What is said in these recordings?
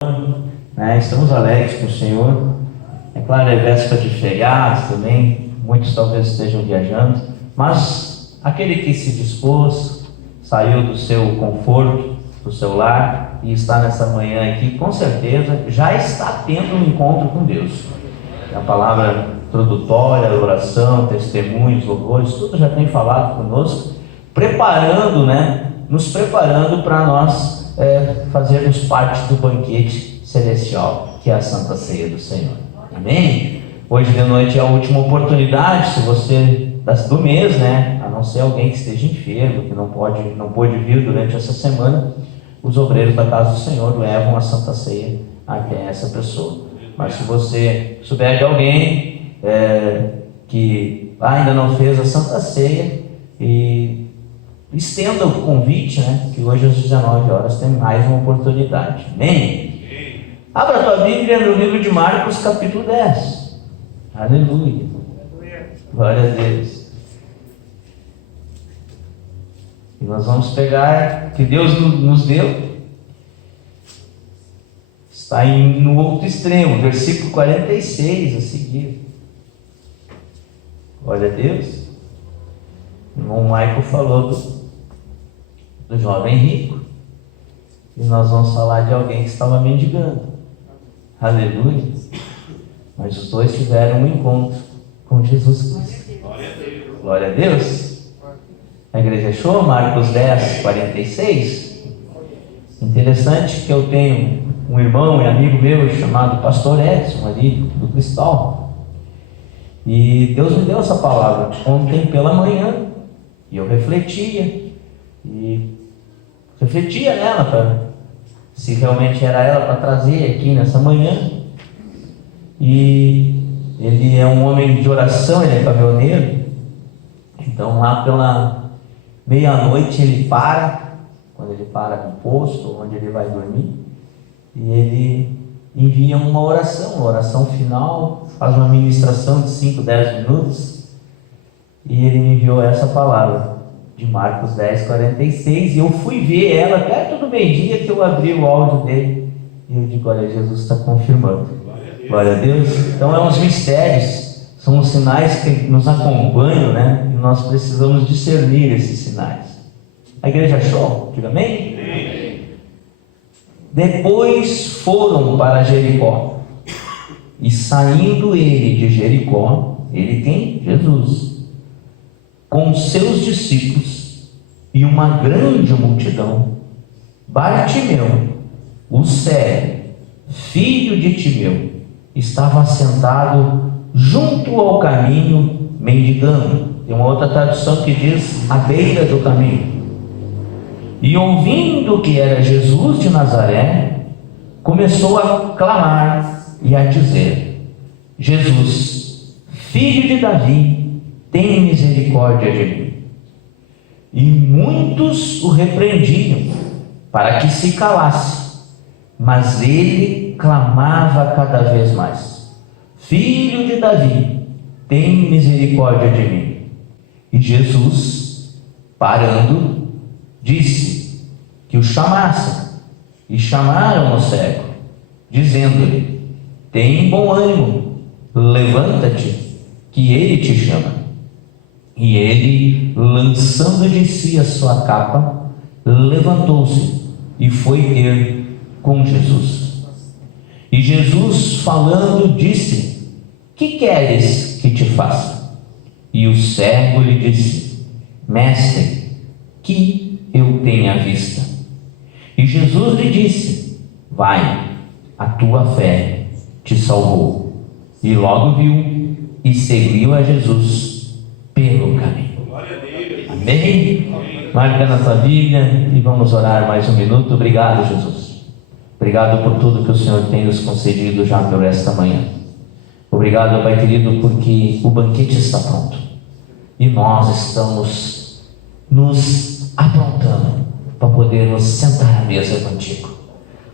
Estamos alegres com o Senhor. É claro, é véspera de feriado também, muitos talvez estejam viajando, mas aquele que se dispôs, saiu do seu conforto, do seu lar e está nessa manhã aqui, com certeza já está tendo um encontro com Deus. A palavra introdutória, oração, testemunhos, louvores, tudo já tem falado conosco, preparando, nos preparando para nós fazermos parte do banquete celestial, que é a Santa Ceia do Senhor. Amém? Hoje de noite é a última oportunidade, se você do mês, a não ser alguém que esteja enfermo, que não pôde vir durante essa semana, os obreiros da casa do Senhor levam a Santa Ceia até essa pessoa. Mas se você souber de alguém que ainda não fez a Santa Ceia, e estenda o convite, que hoje às 19 horas tem mais uma oportunidade. Amém? Abra a tua Bíblia no livro de Marcos, capítulo 10. Aleluia. Glória a Deus. E nós vamos pegar o que Deus nos deu. Está no outro extremo, versículo 46 a seguir. Glória a Deus. O irmão Michael falou do jovem rico. E nós vamos falar de alguém que estava mendigando. Aleluia. Mas os dois tiveram um encontro com Jesus Cristo. Glória a Deus. A igreja achou? Marcos 10, 46. Interessante que eu tenho um irmão e amigo meu chamado Pastor Edson, ali do Cristal. E Deus me deu essa palavra ontem pela manhã. E eu refletia nela para se realmente era ela para trazer aqui nessa manhã. E ele é um homem de oração, ele é caminhoneiro. Então lá pela meia-noite ele quando ele para no posto, onde ele vai dormir, e ele envia uma oração final, faz uma ministração de 5, 10 minutos, e ele me enviou essa palavra de Marcos 10, 46, e eu fui ver ela perto do meio-dia que eu abri o áudio dele, e eu digo, olha, Jesus está confirmando. Glória a Deus. Então é uns mistérios, são os sinais que nos acompanham, e nós precisamos discernir esses sinais. A igreja achou? Diga amém? Amém. Depois foram para Jericó, e saindo ele de Jericó, ele quem? Jesus, com seus discípulos e uma grande multidão, Bartimeu, o cego, filho de Timeu, estava sentado junto ao caminho, mendigando. Tem uma outra tradução que diz, à beira do caminho. E ouvindo que era Jesus de Nazaré, começou a clamar e a dizer, Jesus, filho de Davi, tem misericórdia de mim. E muitos o repreendiam para que se calasse, mas ele clamava cada vez mais, filho de Davi, tem misericórdia de mim. E Jesus, parando, disse que o chamassem, e chamaram o cego, dizendo-lhe, tem bom ânimo, levanta-te, que ele te chama. E ele, lançando de si a sua capa, levantou-se e foi ter com Jesus. E Jesus, falando, disse, que queres que te faça? E o cego lhe disse, mestre, que eu tenha vista. E Jesus lhe disse, vai, a tua fé te salvou. E logo viu e seguiu a Jesus pelo caminho. Amém? Marca na tua Bíblia e vamos orar mais um minuto. Obrigado, Jesus. Obrigado por tudo que o Senhor tem nos concedido já por esta manhã. Obrigado, Pai querido, porque o banquete está pronto e nós estamos nos aprontando para poder nos sentar à mesa contigo.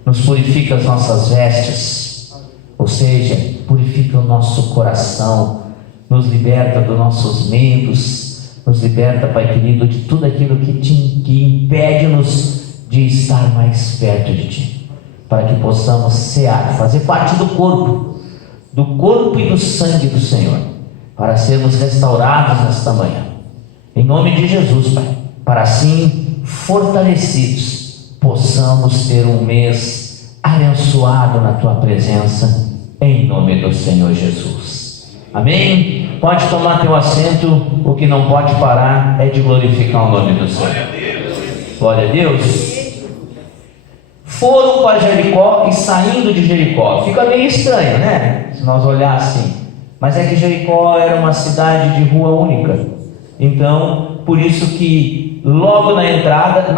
Nos purifica as nossas vestes, ou seja, purifica o nosso coração, nos liberta dos nossos medos, nos liberta, Pai querido, de tudo aquilo que impede-nos de estar mais perto de Ti. para que possamos cear, fazer parte do corpo e do sangue do Senhor, para sermos restaurados nesta manhã. Em nome de Jesus, Pai, para assim, fortalecidos, possamos ter um mês abençoado na Tua presença, em nome do Senhor Jesus. Amém? Pode tomar teu assento. O que não pode parar é de glorificar o nome do Senhor. Glória a Deus. Foram para Jericó e saindo de Jericó. Fica meio estranho, né? Se nós olhássemos. Mas é que Jericó era uma cidade de rua única. Então, por isso que logo na entrada,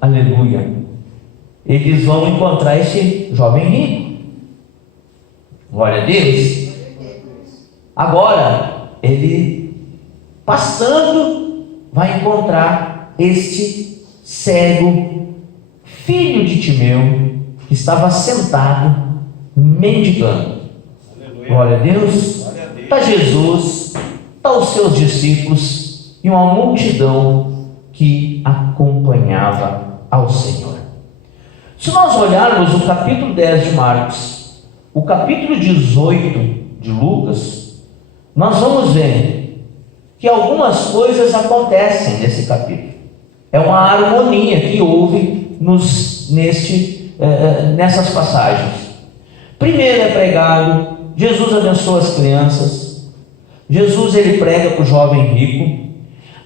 aleluia, eles vão encontrar esse jovem rico. Glória a Deus. Agora, ele passando, vai encontrar este cego, filho de Timeu, que estava sentado, mendigando. Glória a Deus. Está Jesus, está os seus discípulos e uma multidão que acompanhava ao Senhor. Se nós olharmos o capítulo 10 de Marcos, o capítulo 18 de Lucas, nós vamos ver que algumas coisas acontecem nesse capítulo. É uma harmonia que houve nessas passagens. Primeiro é pregado, Jesus abençoa as crianças, Jesus ele prega para o jovem rico.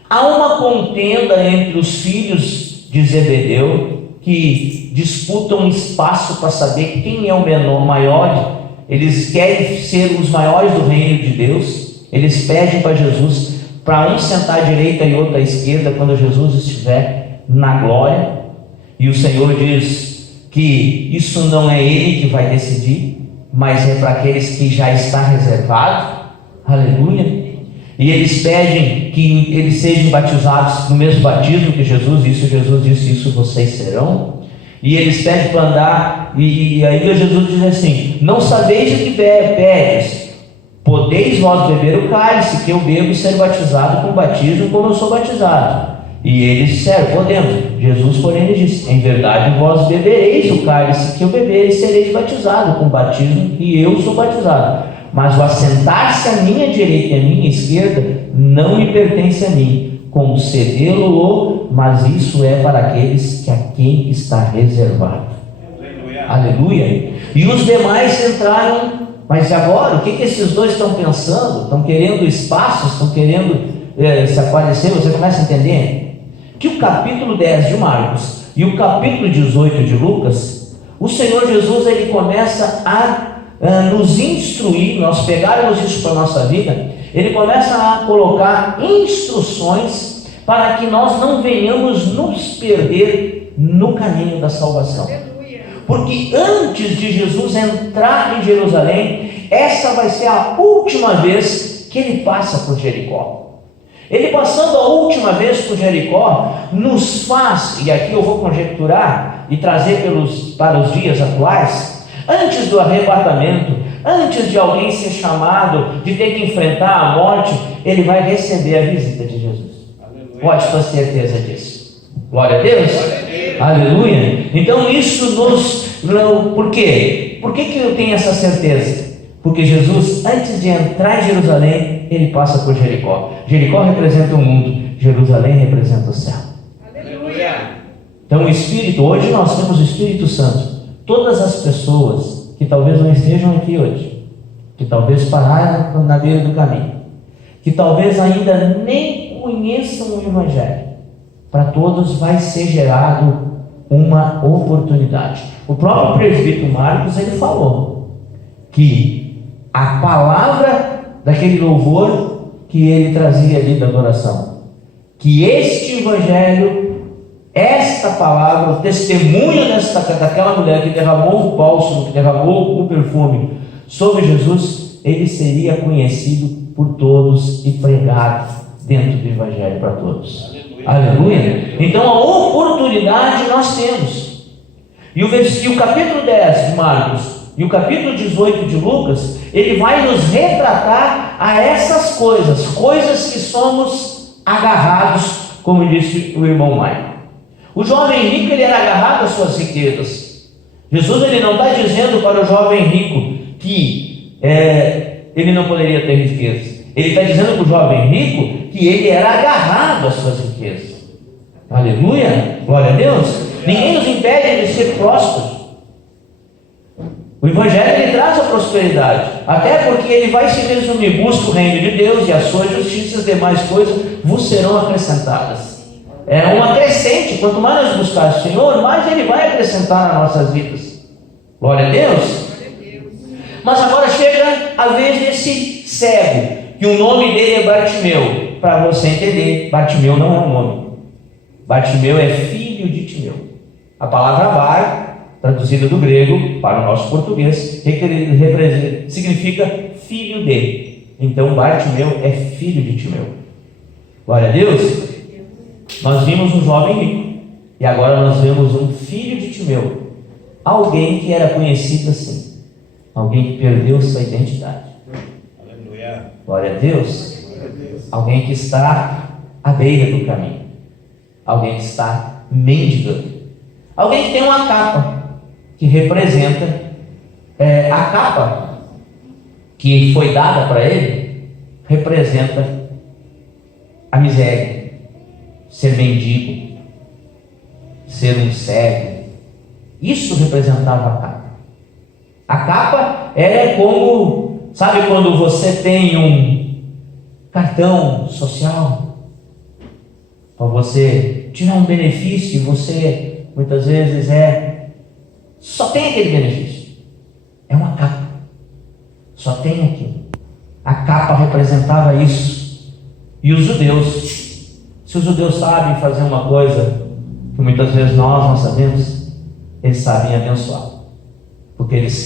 Há uma contenda entre os filhos de Zebedeu, que disputam espaço para saber quem é o maior. Eles querem ser os maiores do reino de Deus. Eles pedem para Jesus para um sentar à direita e outro à esquerda quando Jesus estiver na glória. E o Senhor diz que isso não é Ele que vai decidir, mas é para aqueles que já está reservado. Aleluia. E eles pedem que eles sejam batizados no mesmo batismo que Jesus. Isso Jesus disse, isso vocês serão. E eles pedem para andar, e aí Jesus diz assim: não sabeis o que pedes, podeis vós beber o cálice que eu bebo e ser batizado com o batismo como eu sou batizado? E eles disseram: podemos. Jesus, porém, lhe disse: em verdade vós bebereis o cálice que eu beber e sereis batizado com o batismo que eu sou batizado. Mas o assentar-se à minha direita e à minha esquerda não me pertence a mim, concedê-lo, mas isso é para aqueles que a quem está reservado. Aleluia. E os demais entraram. Mas agora, o que esses dois estão pensando? Estão querendo espaço, estão querendo se aparecer. Você começa a entender que o capítulo 10 de Marcos e o capítulo 18 de Lucas, o Senhor Jesus ele começa a nos instruir. Nós pegarmos isso para a nossa vida, ele começa a colocar instruções para que nós não venhamos nos perder no caminho da salvação. Porque antes de Jesus entrar em Jerusalém, essa vai ser a última vez que ele passa por Jericó. Ele passando a última vez por Jericó, nos faz, e aqui eu vou conjecturar e trazer para os dias atuais, antes do arrebatamento, antes de alguém ser chamado, de ter que enfrentar a morte, ele vai receber a visita de Jesus. Aleluia. Pode ter certeza disso. Glória a Deus. Glória a Deus. Aleluia. Então isso por quê? Por que eu tenho essa certeza? Porque Jesus, antes de entrar em Jerusalém, ele passa por Jericó. Jericó representa o mundo, Jerusalém representa o céu. Aleluia. Então o Espírito, hoje nós temos o Espírito Santo. Todas as pessoas que talvez não estejam aqui hoje, que talvez pararam na beira do caminho, que talvez ainda nem conheçam o Evangelho, para todos vai ser gerado uma oportunidade. O próprio presbítero Marcos, ele falou que a palavra daquele louvor que ele trazia ali da adoração, que este Evangelho, esta palavra, o testemunho daquela mulher que derramou o bálsamo, que derramou o perfume sobre Jesus, ele seria conhecido por todos e pregado dentro do Evangelho para todos. Aleluia. Então a oportunidade nós temos. E o capítulo 10 de Marcos e o capítulo 18 de Lucas, ele vai nos retratar a essas coisas que somos agarrados, como disse o irmão Michael. O jovem rico, ele era agarrado às suas riquezas. Jesus ele não está dizendo para o jovem rico que ele não poderia ter riquezas. Ele está dizendo para o jovem rico que ele era agarrado às suas riquezas. Aleluia, glória a Deus. Ninguém nos impede de ser prósperos. O Evangelho ele traz a prosperidade, até porque ele vai se resumir: busca o reino de Deus e a sua justiça, as demais coisas vos serão acrescentadas. É uma crescente. Quanto mais nós buscarmos o Senhor, mais ele vai acrescentar nas nossas vidas. Glória a Deus. Mas agora chega a vez desse cego, que o nome dele é Bartimeu. Para você entender, Bartimeu não é um nome. Bartimeu é filho de Timeu. A palavra bar, traduzida do grego para o nosso português, significa filho de. Então Bartimeu é filho de Timeu. Glória a Deus. Nós vimos um jovem rico, e agora nós vemos um filho de Timeu, alguém que era conhecido assim, alguém que perdeu sua identidade. Aleluia. Glória a Deus. Alguém que está à beira do caminho, alguém que está mendigando, alguém que tem uma capa que representa a capa que foi dada para ele, representa a miséria. Ser mendigo, ser um cego, isso representava a capa. A capa era como, sabe quando você tem um cartão social para você tirar um benefício, e você muitas vezes só tem aquele benefício, é uma capa, só tem aquilo. A capa representava isso. E os judeus, se os judeus sabem fazer uma coisa que muitas vezes nós não sabemos, eles sabem abençoar, porque eles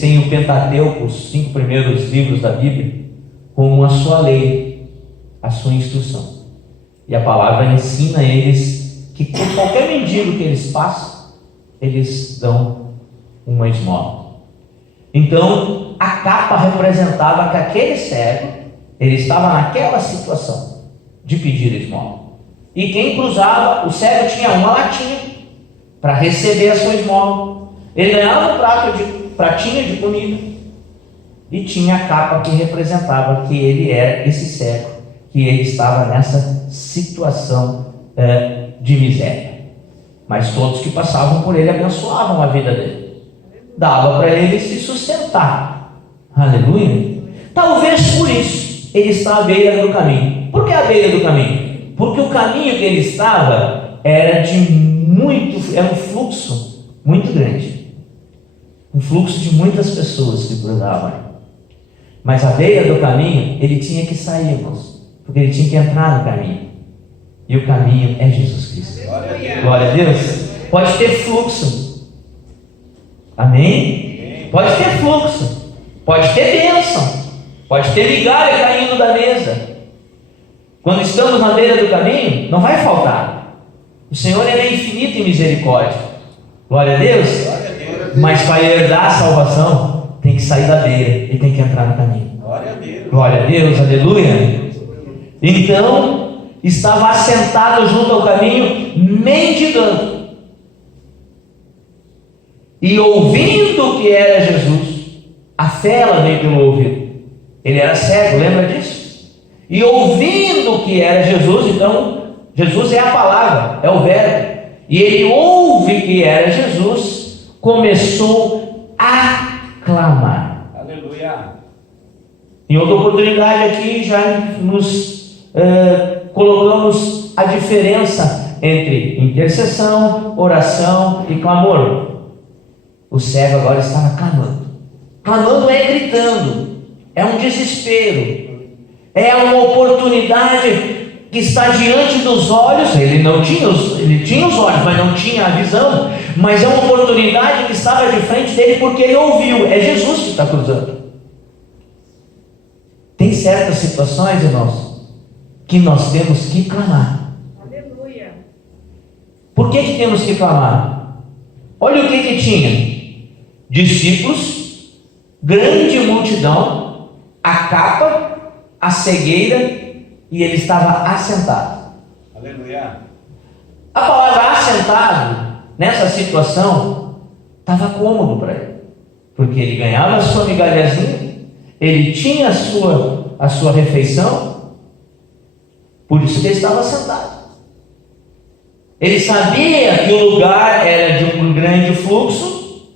têm o Pentateuco, os 5 primeiros livros da Bíblia, como a sua lei, a sua instrução. E a palavra ensina eles que com qualquer mendigo que eles passam, eles dão uma esmola. Então a capa representava que aquele cego, ele estava naquela situação de pedir esmola. E quem cruzava, o cego tinha uma latinha para receber a sua esmola. Ele ganhava um pratinho de comida, e tinha a capa que representava que ele era esse cego, que ele estava nessa situação de miséria. Mas todos que passavam por ele abençoavam a vida dele, dava para ele se sustentar. Aleluia. Talvez por isso ele está à beira do caminho. Por que à beira do caminho? Porque o caminho que ele estava era um fluxo muito grande, um fluxo de muitas pessoas que cruzavam. Mas à beira do caminho ele tinha que sair, irmãos, porque ele tinha que entrar no caminho, e o caminho é Jesus Cristo. Glória a Deus. Pode ter fluxo, amém? Pode ter fluxo, pode ter bênção, pode ter migalha caindo da mesa. Quando estamos na beira do caminho, não vai faltar. O Senhor é infinito em misericórdia. Glória a Deus. Mas para herdar a salvação, tem que sair da beira e tem que entrar no caminho. Glória a Deus, aleluia. Então, estava assentado junto ao caminho, mendigando. E ouvindo que era Jesus, a fé ela veio pelo ouvido. Ele era cego, lembra disso? E ouvindo que era Jesus, então Jesus é a palavra, é o verbo, e ele ouve que era Jesus, começou a clamar. Aleluia. Em outra oportunidade aqui já nos colocamos a diferença entre intercessão, oração e clamor. O cego agora estava clamando. Clamando é gritando, é um desespero, é uma oportunidade que está diante dos olhos. Ele tinha os olhos, mas não tinha a visão. Mas é uma oportunidade que estava de frente dele, porque ele ouviu. É Jesus que está cruzando. Tem certas situações, irmãos, que nós temos que clamar. Aleluia. Por que temos que clamar? Olha o que tinha: discípulos, grande multidão, a capa, a cegueira, e ele estava assentado. Aleluia. A palavra assentado, nessa situação, Estava cômodo para ele, porque ele ganhava a sua migalhazinha, ele tinha a sua refeição, por isso que ele estava sentado. Ele sabia que o lugar era de um grande fluxo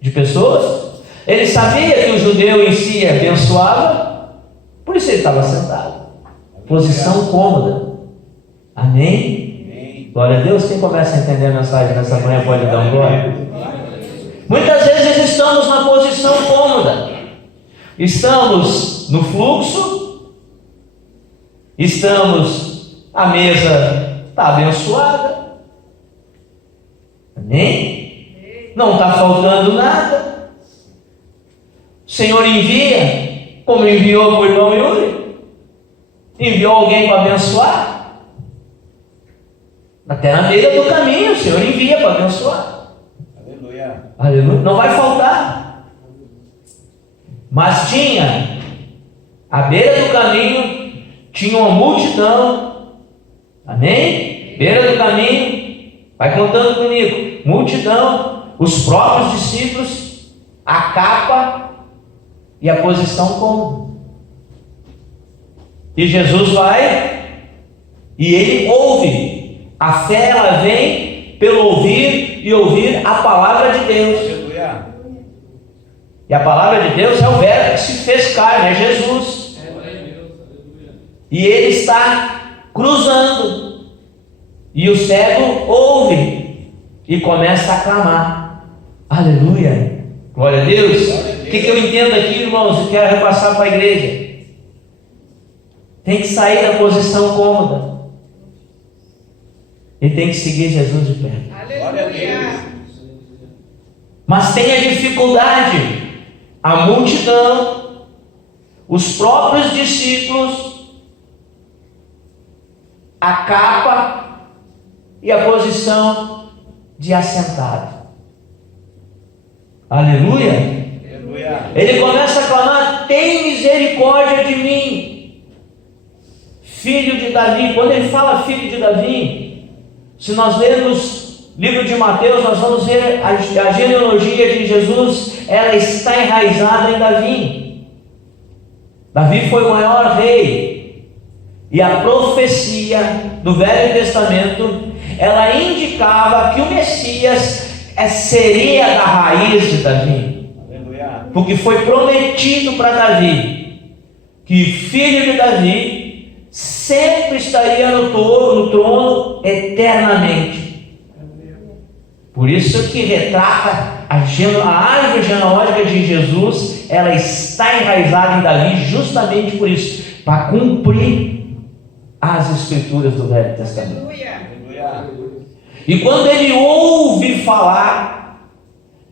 de pessoas, ele sabia que o judeu em si abençoava, por isso ele estava sentado, posição cômoda. Amém? Glória a Deus. Quem começa a entender a mensagem nessa manhã pode dar um glória. Muitas vezes estamos na posição cômoda, estamos no fluxo, a mesa está abençoada, amém? Não está faltando nada. O Senhor envia, como enviou para o irmão Yuri, enviou alguém para abençoar. Até na beira do caminho o Senhor envia para abençoar. Aleluia. Aleluia. Não vai faltar. Mas tinha, à beira do caminho, tinha uma multidão. Amém? Beira do caminho, vai contando comigo. Multidão, os próprios discípulos, a capa e a posição cômoda. E Jesus vai e ele ouve. A fé, ela vem pelo ouvir e ouvir a palavra de Deus. Aleluia. E a palavra de Deus é o verbo que se fez carne, é Jesus. E ele está cruzando. E o cego ouve e começa a clamar. Aleluia. Glória a Deus. O que eu entendo aqui, irmãos, e quero repassar para a igreja? Tem que sair da posição cômoda. Ele tem que seguir Jesus de perto. Aleluia. Mas tem a dificuldade. A multidão, os próprios discípulos, a capa e a posição de assentado. Aleluia. Aleluia. Ele começa a clamar: tem misericórdia de mim, filho de Davi. Quando ele fala filho de Davi, se nós lermos o livro de Mateus, nós vamos ver a genealogia de Jesus, ela está enraizada em Davi. Davi foi o maior rei, e a profecia do Velho Testamento, ela indicava que o Messias seria da raiz de Davi, porque foi prometido para Davi, que filho de Davi sempre estaria no trono eternamente. Por isso que retrata a árvore genealógica de Jesus, ela está enraizada em Davi justamente por isso, para cumprir as escrituras do Velho Testamento. E quando ele ouve falar,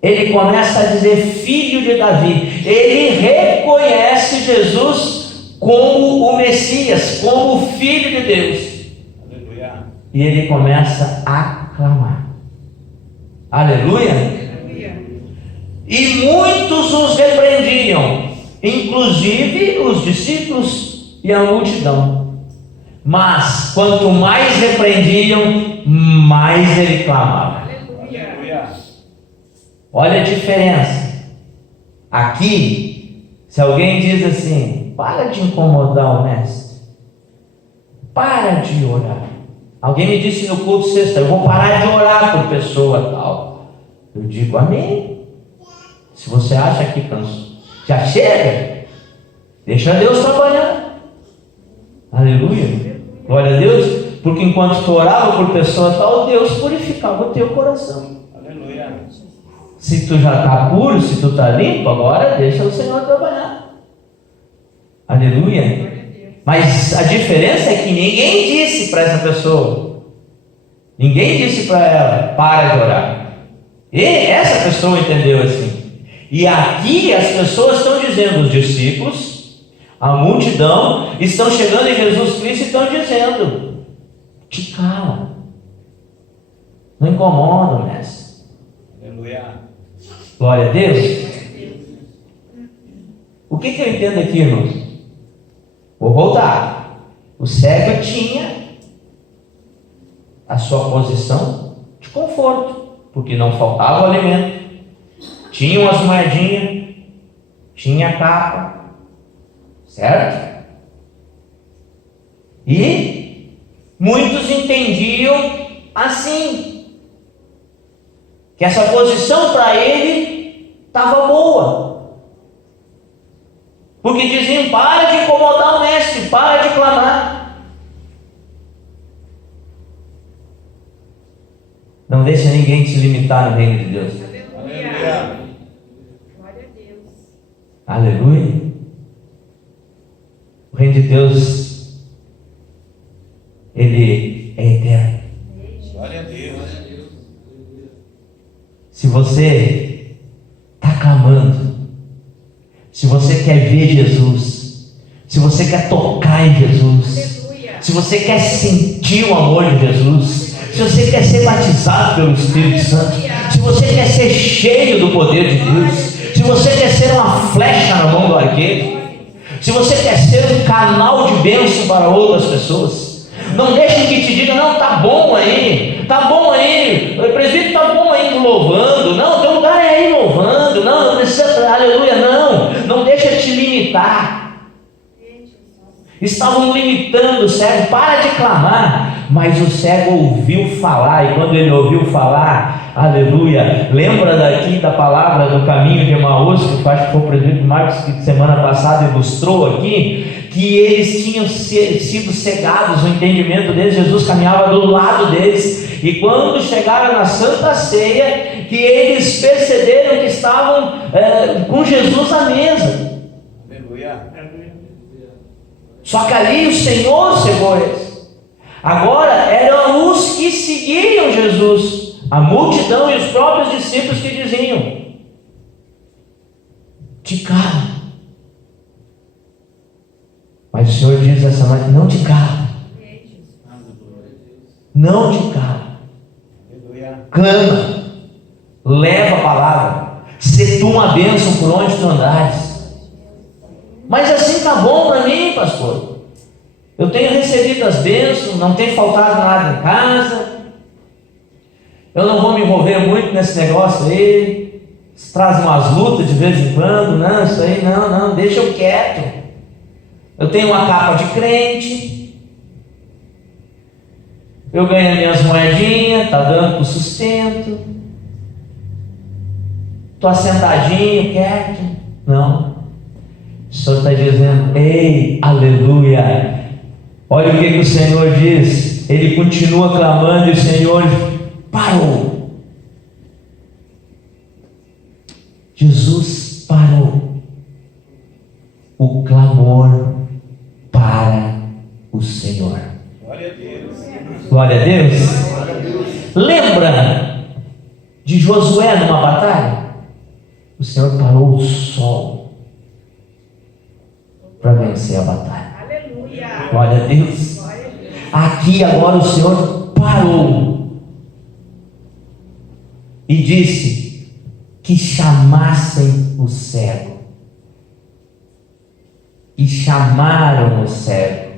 ele começa a dizer filho de Davi. Ele reconhece Jesus como o Messias, como o Filho de Deus. Aleluia. E ele começa a clamar. Aleluia. Aleluia. E muitos os repreendiam, inclusive os discípulos e a multidão. Mas quanto mais repreendiam, mais ele clamava. Aleluia. Olha a diferença. Aqui, se alguém diz assim: para de incomodar o mestre, para de orar. Alguém me disse no culto sexta: eu vou parar de orar por pessoa tal. Eu digo amém. Se você acha que já chega, deixa Deus trabalhar. Aleluia. Glória a Deus. Porque enquanto tu orava por pessoa tal, Deus purificava o teu coração. Aleluia. Se tu já está puro, se tu está limpo, agora deixa o Senhor trabalhar. Aleluia. Mas a diferença é que ninguém disse para essa pessoa, ninguém disse para ela: para de orar. E essa pessoa entendeu assim. E aqui as pessoas estão dizendo, os discípulos, a multidão, estão chegando em Jesus Cristo e estão dizendo: te cala, não incomoda, mestre. Aleluia. Glória a Deus. O que eu entendo aqui, irmãos? Vou voltar. O cego tinha a sua posição de conforto. porque não faltava o alimento, tinha umas moedinhas, tinha capa, certo? E muitos entendiam assim, que essa posição para ele estava boa, porque diziam: para de incomodar o mestre, para de clamar. Não deixa ninguém te limitar no reino de Deus. Aleluia. Glória a Deus. Aleluia. O reino de Deus, ele é eterno. Glória a Deus. Se você está clamando, se você quer ver Jesus, se você quer tocar em Jesus, Aleluia. se você quer sentir o amor de Jesus, se você quer ser batizado pelo Espírito Santo, se você quer ser cheio do poder de Deus, se você quer ser uma flecha na mão do arqueiro, se você quer ser um canal de bênção para outras pessoas, não deixe que te diga: não, tá bom aí, o presbítero tá bom aí louvando, não, teu lugar é aí louvando, não precisa, aleluia, não deixa te limitar. Estavam limitando o cego, para de clamar. Mas o cego ouviu falar, e quando ele ouviu falar, aleluia, lembra daqui da palavra do caminho de Emaús, que eu acho que foi o presbítero Marcos que semana passada ilustrou aqui, que eles tinham sido cegados, o entendimento deles, Jesus caminhava do lado deles, e quando chegaram na Santa Ceia, que eles perceberam que estavam com Jesus à mesa. Aleluia. Só que ali o Senhor cegou eles. Agora eram os que seguiam Jesus, a multidão e os próprios discípulos, que diziam: te cala. Mas o Senhor diz essa noite: não te cala, não te cala, clama, leva a palavra, se tu uma bênção por onde tu andares. Mas assim está bom para mim, pastor. Eu tenho recebido as bênçãos, não tem faltado nada em casa. Eu não vou me envolver muito nesse negócio aí. Eles trazem umas lutas de vez em quando. Não, isso aí não, deixa eu quieto. Eu tenho uma capa de crente. Eu ganho minhas moedinhas, está dando para o sustento. Estou assentadinho, quieto. Não. O Senhor está dizendo: ei, aleluia. Olha o que o Senhor diz. Ele continua clamando e o Senhor parou. Jesus parou o clamor para o Senhor. Glória a Deus. Glória a Deus. Lembra de Josué numa batalha? O Senhor parou o sol para vencer a batalha. Aleluia. Glória a Deus. Glória a Deus. Aqui agora o Senhor parou e disse que chamassem o cego. E chamaram o cego,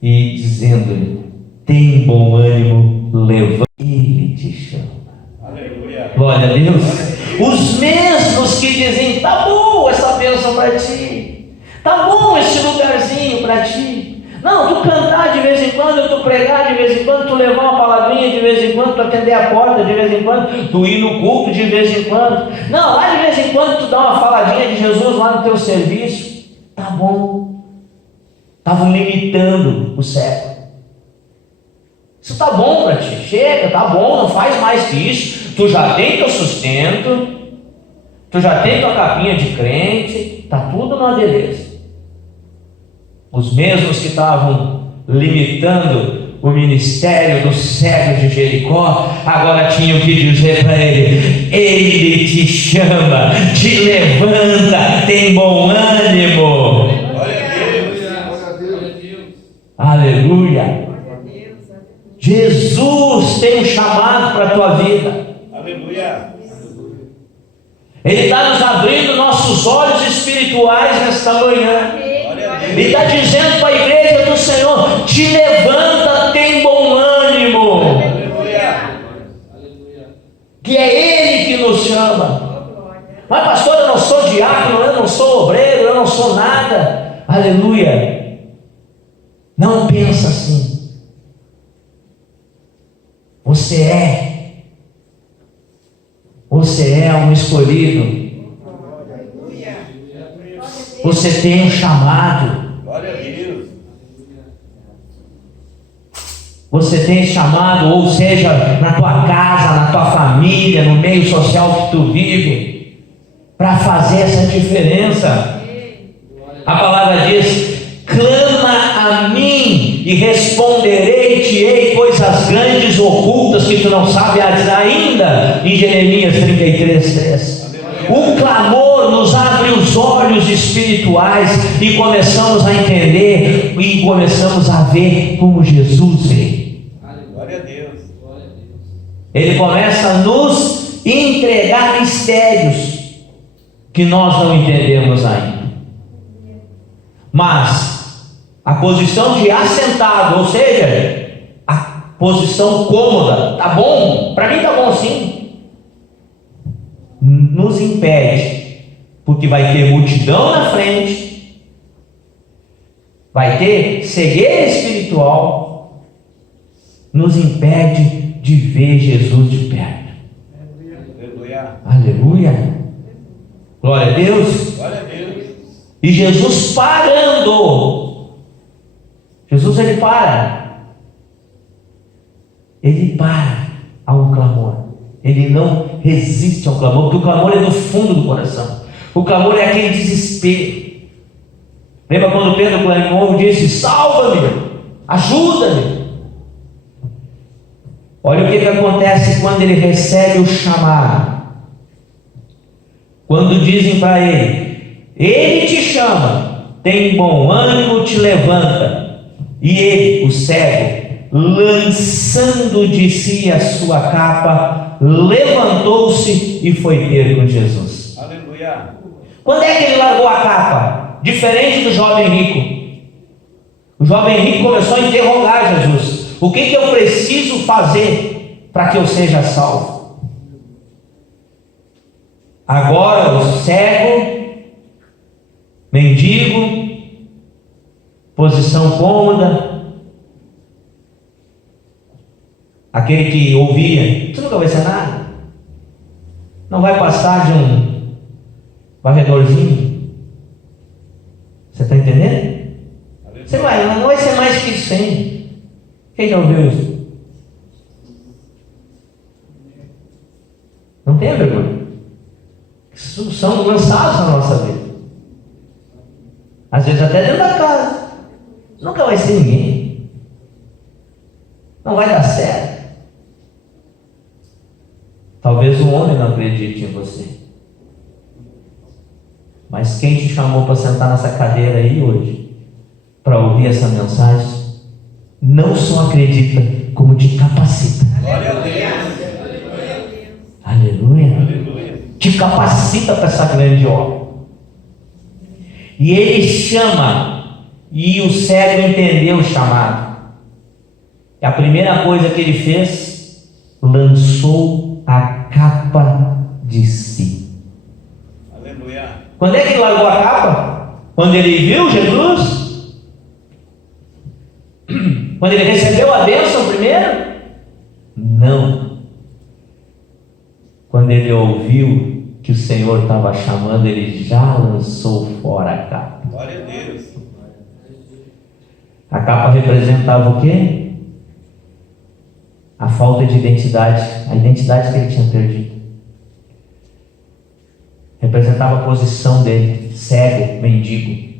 e dizendo-lhe: tem bom ânimo, levanta, ele te chama. Aleluia. Glória a Deus. Os mesmos que dizem: tá bom essa bênção para ti, tá bom esse lugarzinho para ti. Não, tu cantar de vez em quando, tu pregar de vez em quando, tu levar uma palavrinha de vez em quando, tu atender a porta de vez em quando, tu ir no culto de vez em quando. Não, lá de vez em quando tu dá uma faladinha de Jesus lá no teu serviço. Tá bom. Estavam limitando o cego. Isso tá bom para ti, chega, tá bom, não faz mais que isso. Tu já tem teu sustento, tu já tem tua capinha de crente, tá tudo numa beleza. Os mesmos que estavam limitando o ministério do cego de Jericó, agora tinham que dizer para ele: ele te chama, te levanta, tem bom ânimo. Glória a Deus. Aleluia. Jesus tem um chamado para a tua vida. Aleluia. Ele está nos abrindo nossos olhos espirituais nesta manhã. Ele está dizendo para a igreja do Senhor: te levanta, tem bom ânimo. Aleluia. que é Ele que nos chama. Oh, glória. Mas pastor, eu não sou diácono, eu não sou obreiro, eu não sou nada. Aleluia. Não pensa assim. Você é um escolhido. Aleluia. Você tem um chamado. Glória a Deus. Você tem chamado, ou seja, na tua casa, na tua família, no meio social que tu vive, para fazer essa diferença. A palavra diz: clama a mim e responderei-te-ei coisas grandes ocultas que tu não sabes ainda, em Jeremias 33:3. O clamor nos abre os olhos espirituais e começamos a entender e começamos a ver como Jesus vê. Glória a Deus. Ele começa a nos entregar mistérios que nós não entendemos ainda. Mas a posição de assentado, ou seja, a posição cômoda, tá bom? Para mim tá bom sim. Nos impede, porque vai ter multidão na frente, vai ter cegueira espiritual, nos impede de ver Jesus de perto. Aleluia. Aleluia. Glória a Deus. Glória a Deus. E Jesus parando. Jesus ele para a um clamor. Ele não resiste ao clamor, porque o clamor é do fundo do coração. O clamor é aquele desespero. Lembra quando Pedro clamou e disse: salva-me, ajuda-me. Olha o que acontece quando ele recebe o chamado. Quando dizem para ele te chama, tem bom ânimo, te levanta. E ele, o cego, lançando de si a sua capa, levantou-se e foi ter com Jesus. Aleluia. Quando é que ele largou a capa? Diferente do jovem rico. O jovem rico começou a interrogar Jesus: o que eu preciso fazer para que eu seja salvo? Agora o cego, mendigo, posição cômoda, aquele que ouvia: você nunca vai ser nada, não vai passar de um varredorzinho. Você está entendendo? Você não vai ser mais que isso, hein? Quem já ouviu isso? Não tenha vergonha. Isso são lançados na nossa vida. Às vezes até dentro da casa. Nunca vai ser ninguém. Não vai dar certo. Talvez o homem não acredite em você. Mas quem te chamou para sentar nessa cadeira aí hoje, para ouvir essa mensagem, não só acredita, como te capacita. Glória a Deus. Aleluia. Aleluia. Te capacita para essa grande obra. E ele chama, e o cego entendeu o chamado. E a primeira coisa que ele fez, lançou a capa de si. Aleluia. Quando é que ele largou a capa? Quando ele viu Jesus? Quando ele recebeu a bênção primeiro? Não. Quando ele ouviu que o Senhor estava chamando, ele já lançou fora a capa. Glória a Deus. A capa representava o quê? A falta de identidade, a identidade que ele tinha perdido. Representava a posição dele, cego, mendigo.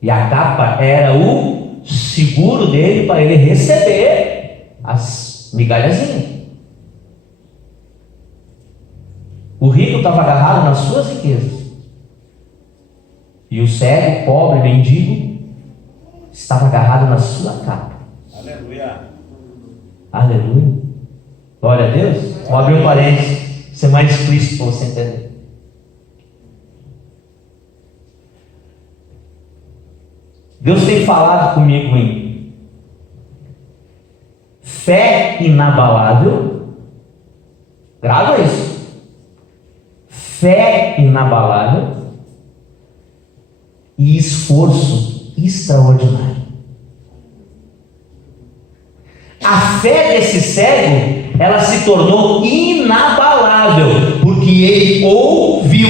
E a capa era o seguro dele para ele receber as migalhazinhas. O rico estava agarrado nas suas riquezas. E o cego, pobre, mendigo, estava agarrado na sua capa. Aleluia. Aleluia. Glória a Deus. Vou abrir um parênteses, ser mais explícito para você entender. Deus tem falado comigo em fé inabalável Grava isso. Fé inabalável e esforço extraordinário. A fé desse cego, ela se tornou inabalável, porque ele ouviu.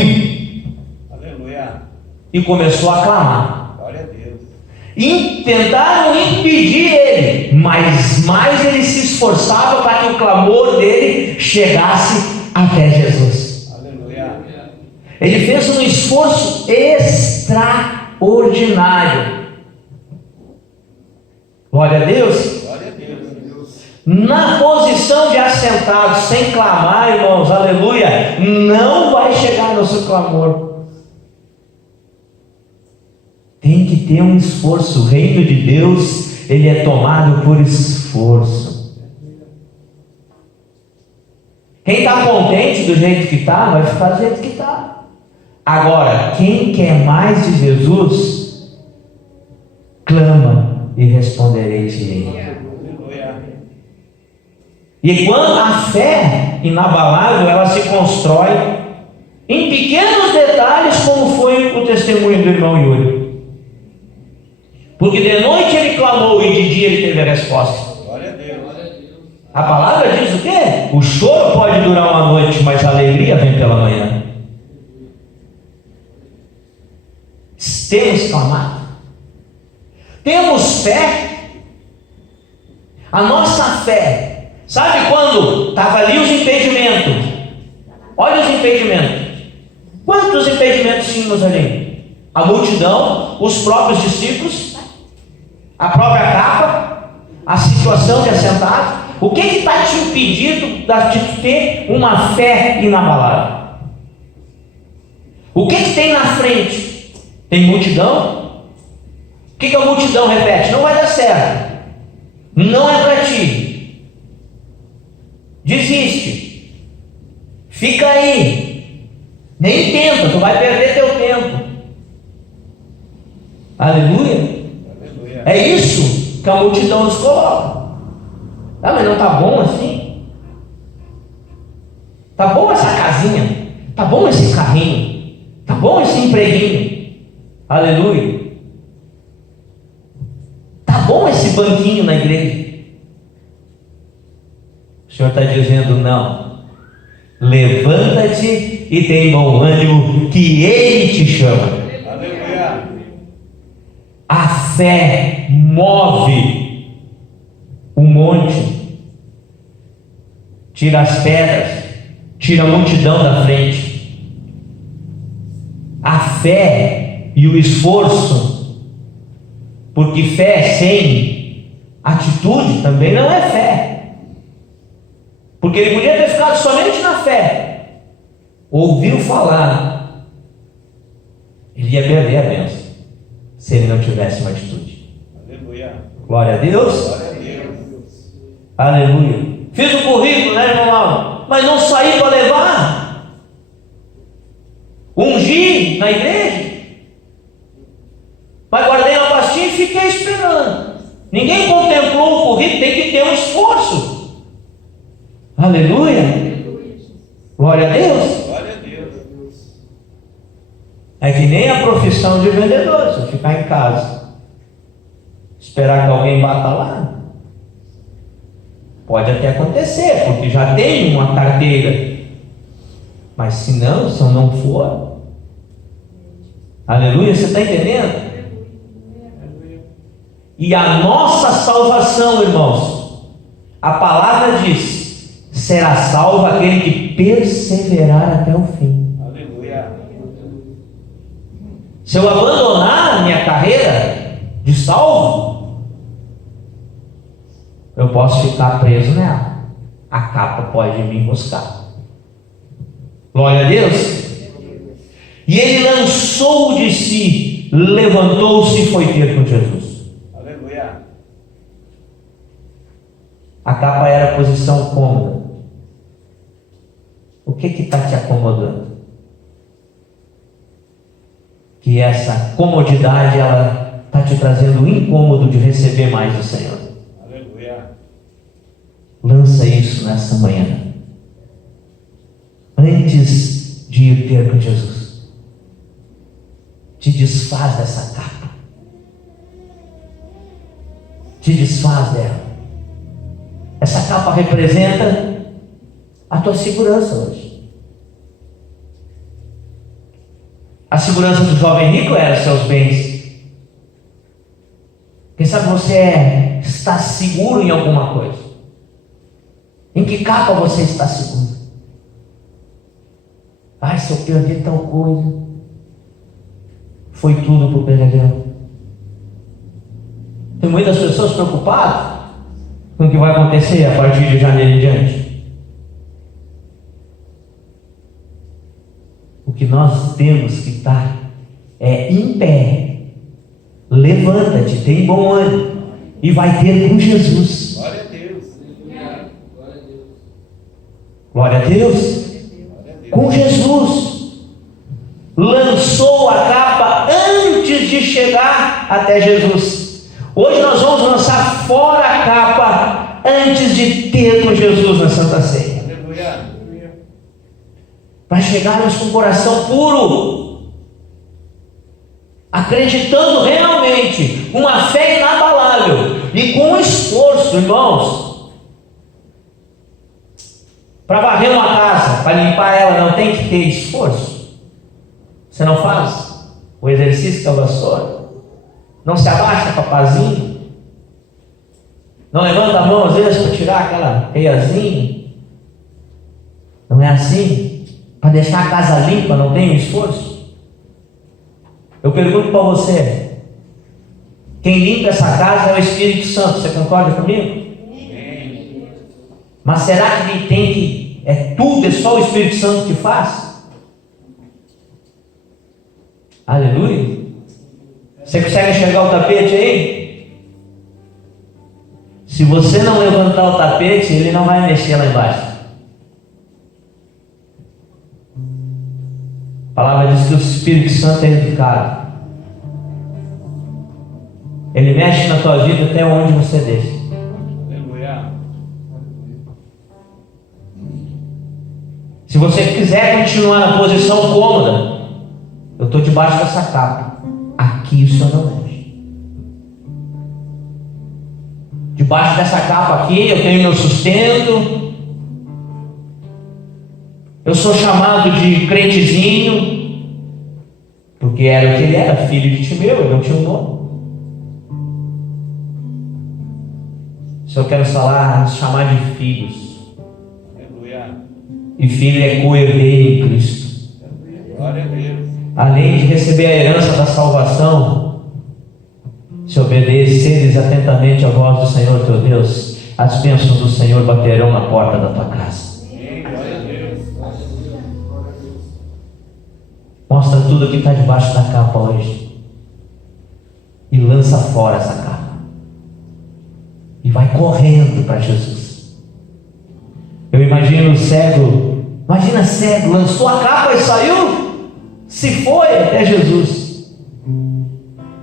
Aleluia. E começou a clamar. Glória a Deus. E tentaram impedir ele, mas mais ele se esforçava para que o clamor dele chegasse até Jesus. Aleluia. Ele fez um esforço extraordinário. Glória a Deus. Glória a Deus. Na posição de assentado, sem clamar, irmãos, aleluia, não vai chegar no seu clamor. Tem que ter um esforço. O reino de Deus, ele é tomado por esforço. Quem está contente do jeito que está, vai ficar do jeito que está. Agora, quem quer mais de Jesus, clama e responderei-te-ei. Aleluia. E quando a fé inabalável, ela se constrói em pequenos detalhes, como foi o testemunho do irmão Yuri. Porque de noite ele clamou e de dia ele teve a resposta. Glória a Deus. A palavra diz o quê? O choro pode durar uma noite, mas a alegria vem pela manhã. Temos clamado. Temos fé. A nossa fé. Sabe quando estava ali os impedimentos? Olha os impedimentos. Quantos impedimentos tínhamos ali? A multidão, os próprios discípulos, a própria capa, a situação de assentado. O que está te impedindo de ter uma fé inabalável? O que tem na frente? Tem multidão? O que a multidão repete? Não vai dar certo. Não é para ti. Desiste. Fica aí. Nem tenta, tu vai perder teu tempo. Aleluia. Aleluia. É isso que a multidão nos coloca. Ah, mas não está bom assim? Tá bom essa casinha? Tá bom esse carrinho? Tá bom esse empreguinho? Aleluia. Tá bom esse banquinho na igreja? O Senhor está dizendo não. Levanta-te e tem bom ânimo, que Ele te chama. Aleluia. A fé move o monte, tira as pedras, tira a multidão da frente. A fé e o esforço, porque fé sem atitude também não é fé. Porque ele podia ter ficado somente na fé, ouviu falar, ele ia perder a bênção se ele não tivesse uma atitude. Aleluia. Glória a Deus. Glória a Deus. Aleluia. Fiz o currículo, né, irmão Mauro? Mas não saí para levar. Ungi na igreja. Mas guardei na pastinha e fiquei esperando. Ninguém contemplou o currículo, tem que ter um esforço. Aleluia. Glória a Deus. Glória a Deus. É que nem a profissão de vendedor. Se eu ficar em casa, esperar que alguém bata lá, pode até acontecer, porque já tem uma carteira. Mas se eu não for, aleluia, você está entendendo? E a nossa salvação, irmãos, a palavra diz: será salvo aquele que perseverar até o fim. Aleluia. Se eu abandonar a minha carreira de salvo, eu posso ficar preso nela. A capa pode me buscar. Glória a Deus. E ele lançou de si, levantou-se e foi ter com Jesus. Aleluia. A capa era a posição cômoda. O que está te acomodando? Que essa comodidade, ela está te trazendo o incômodo de receber mais do Senhor. Aleluia. Lança isso nessa manhã. de ter com Jesus. Te desfaz dessa capa. Te desfaz dela. Essa capa representa a tua segurança hoje. A segurança do jovem rico era os seus bens. Quem sabe você está seguro em alguma coisa? Em que capa você está seguro? Ai, se eu perder tal coisa, foi tudo para o peregrino. Tem muitas pessoas preocupadas com o que vai acontecer a partir de janeiro em diante. O que nós temos que estar é em pé. Levanta-te, tem bom ânimo, e vai ter com Jesus. Glória a Deus. Glória a Deus. Com Jesus. Lançou a capa antes de chegar até Jesus. Hoje nós vamos lançar fora a capa antes de ter com Jesus na Santa Ceia. Aleluia. Para chegarmos com o coração puro, acreditando realmente, com uma fé inabalável e com esforço, irmãos. Para varrer uma casa, para limpar ela, não tem que ter esforço. Você não faz o exercício da vassoura, não se abaixa papazinho, não levanta a mão às vezes para tirar aquela reiazinha. Não é assim? Para deixar a casa limpa, não tem um esforço? Eu pergunto para você: quem limpa essa casa é o Espírito Santo, você concorda comigo? Mas será que tem que, é só o Espírito Santo que faz? Aleluia. Você consegue enxergar o tapete aí? Se você não levantar o tapete, ele não vai mexer lá embaixo. A palavra diz que o Espírito Santo é educado. Ele mexe na tua vida até onde você deixa. Aleluia. Se você quiser continuar na posição cômoda, eu estou debaixo dessa capa. Aqui o Senhor não mexe. Debaixo dessa capa aqui eu tenho meu sustento. Eu sou chamado de crentezinho, porque era o que ele era, filho de Timeu, ele não tinha um nome. Se eu quero falar, chamar de filhos. Aleluia. E filho é co-herdeiro em Cristo. Glória a Deus. Além de receber a herança da salvação, se obedeceres atentamente à voz do Senhor teu Deus, as bênçãos do Senhor baterão na porta da tua casa. Glória a Deus. Mostra tudo que está debaixo da capa hoje e lança fora essa capa e vai correndo para Jesus. Eu imagino o cego, imagina cego, lançou a capa e saiu, se foi até Jesus,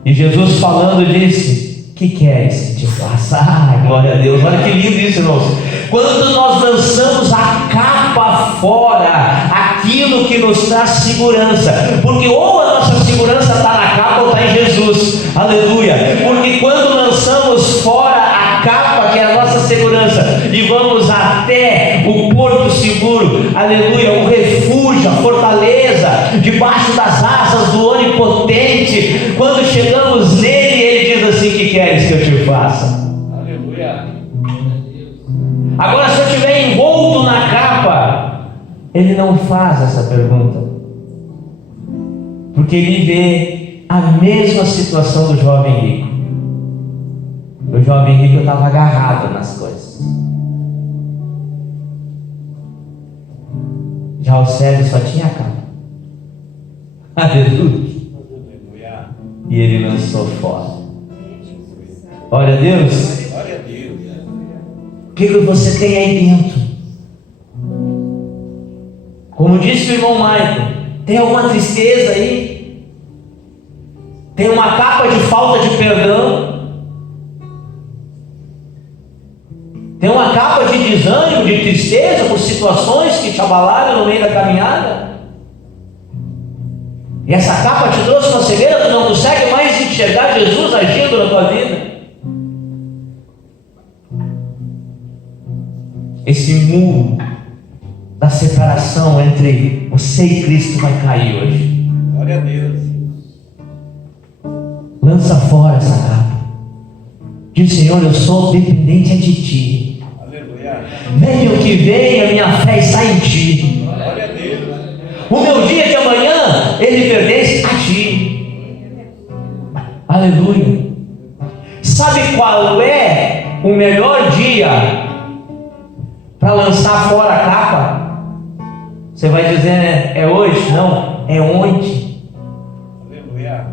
e Jesus falando disse: que queres que te faça? Ah, glória a Deus, olha que lindo isso, irmãos. Quando nós lançamos a capa fora, aquilo que nos traz segurança, porque ou a nossa segurança está na capa ou está em Jesus, aleluia, porque quando lançamos fora a capa, que é a nossa segurança, e vamos até o porto seguro, aleluia, o refúgio, a fortaleza, debaixo das asas do Onipotente, quando chegamos nele, ele diz assim: que queres que eu te faça? Aleluia. Agora, se eu estiver envolto na capa, ele não faz essa pergunta, porque ele vê a mesma situação do jovem rico. O jovem rico estava agarrado nas coisas, já o cego só tinha a capa. Aleluia. Aleluia. E ele lançou fora. Glória a Deus. Glória a Deus. O que você tem aí dentro? Como disse o irmão Michael, tem alguma tristeza aí? Tem uma capa de falta de perdão? Tem uma capa de desânimo, de tristeza por situações que te abalaram no meio da caminhada? E essa capa te trouxe uma cegueira, tu não consegue mais enxergar Jesus agindo na tua vida. Esse muro da separação entre você e Cristo vai cair hoje. Glória a Deus. Lança fora essa capa. Diz: Senhor, eu sou dependente de Ti. Aleluia. Venha o que venha, minha fé está em Ti. Glória a Deus. O meu dia de amanhã, ele pertence a Ti. Aleluia. Sabe qual é o melhor dia para lançar fora a capa? Você vai dizer, né? É hoje? Não, é ontem. Aleluia.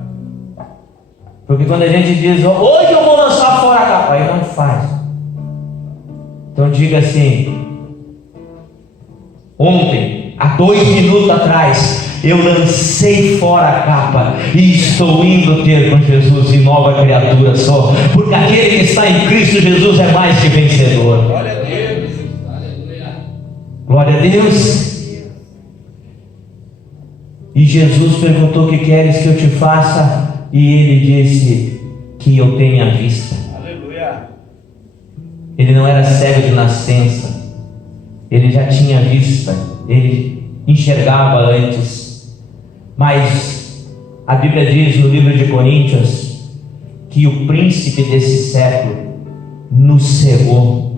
Porque quando a gente diz, hoje eu vou lançar fora a capa, aí não faz. Então diga assim: ontem, há 2 minutos atrás, eu lancei fora a capa e estou indo ter com Jesus e nova criatura sou, porque aquele que está em Cristo Jesus é mais que vencedor. Glória a Deus. Glória a Deus. E Jesus perguntou: o que queres que eu te faça? E ele disse: que eu tenha vista. Aleluia. Ele não era cego de nascença, ele já tinha vista, ele enxergava antes. Mas a Bíblia diz no livro de Coríntios que o príncipe desse século nos cegou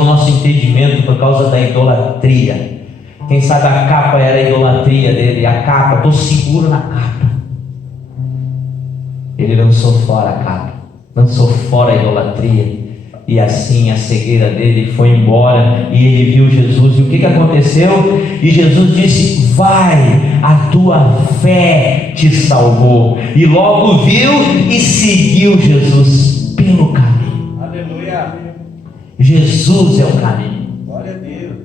o nosso entendimento por causa da idolatria. Quem sabe a capa era a idolatria dele, a capa, estou seguro na capa. Ele lançou fora a capa, lançou fora a idolatria, e assim a cegueira dele foi embora, e ele viu Jesus. E o que aconteceu? E Jesus disse: vai, a tua fé te salvou. E logo viu e seguiu Jesus pelo caminho. Aleluia. Jesus é o caminho. Glória a Deus.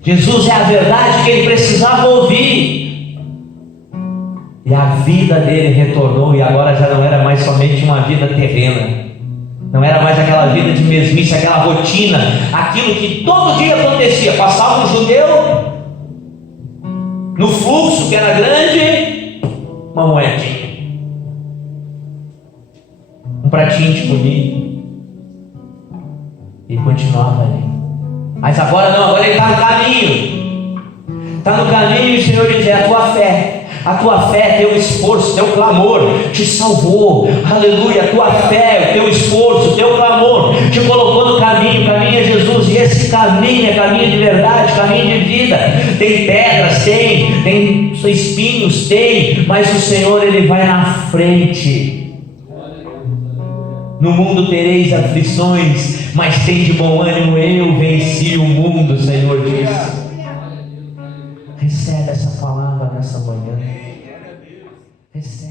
Jesus é a verdade que ele precisava ouvir. E a vida dele retornou, e agora já não era mais somente uma vida terrena, não era mais aquela vida de mesmice, aquela rotina, aquilo que todo dia acontecia. Passava um judeu no fluxo que era grande, uma moedinha, um pratinho de comida, e continuava ali. Mas agora não, agora ele está no caminho. Está no caminho, e o Senhor diz: é a tua fé. A tua fé, teu esforço, teu clamor te salvou. Aleluia. A tua fé, o teu esforço, o teu clamor te colocou no caminho. O caminho é Jesus, e esse caminho é caminho de verdade, caminho de vida. Tem pedras, tem espinhos, tem, mas o Senhor, ele vai na frente. No mundo tereis aflições, mas tem de bom ânimo, eu venci o mundo, o Senhor disse. Recebe essa palavra nessa manhã. Glória a Deus. Recebe.